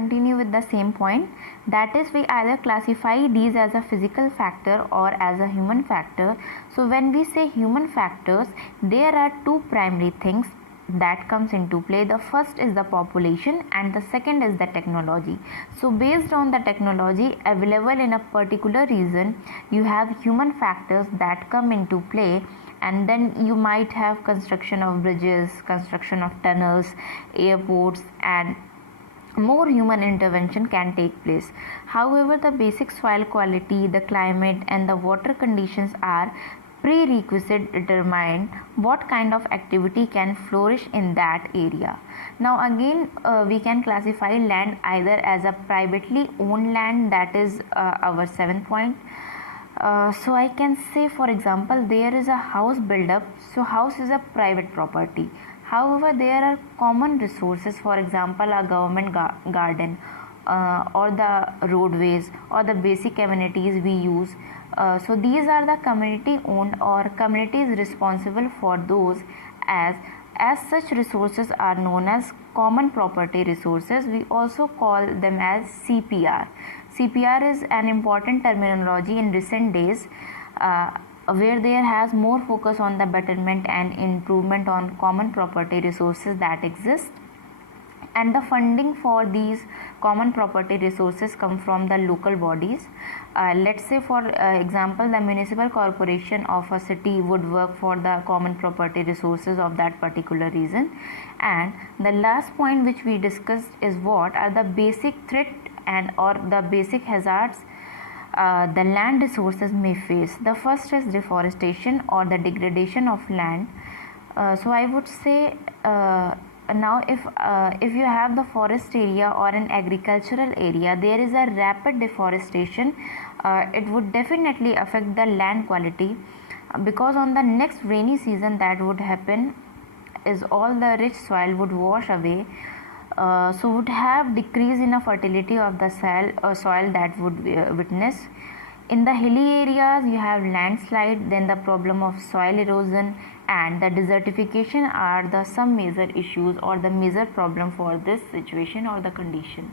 continue with the same point, that is, we either classify these as a physical factor or as a human factor. So when we say human factors, there are two primary things that comes into play. The first is the population and the second is the technology. So based on the technology available in a particular region, you have human factors that come into play, and then you might have construction of bridges, construction of tunnels, airports, and more human intervention can take place. However, the basic soil quality, the climate, and the water conditions are prerequisite determine what kind of activity can flourish in that area. Now again, we can classify land either as a privately owned land, that is our 7th point. So I can say, for example, there is a house build up, so house is a private property. However, there are common resources, for example a government garden, or the roadways, or the basic amenities we use. So these are the community owned, or community is responsible for those, as such resources are known as common property resources. We also call them as CPR. CPR is an important terminology in recent days, where there has more focus on the betterment and improvement on common property resources that exist, and the funding for these common property resources come from the local bodies. Let's say, for example, the municipal corporation of a city would work for the common property resources of that particular region. And the last point which we discussed is what are the basic threat and or the basic hazards the land resources may face. The first is deforestation or the degradation of land. So I would say, now if you have the forest area or an agricultural area, there is a rapid deforestation. It would definitely affect the land quality, because on the next rainy season that would happen is all the rich soil would wash away. So would have decrease in the fertility of the soil that would witness. In the hilly areas, you have landslide, then the problem of soil erosion and the desertification are the some major issues or the major problem for this situation or the condition.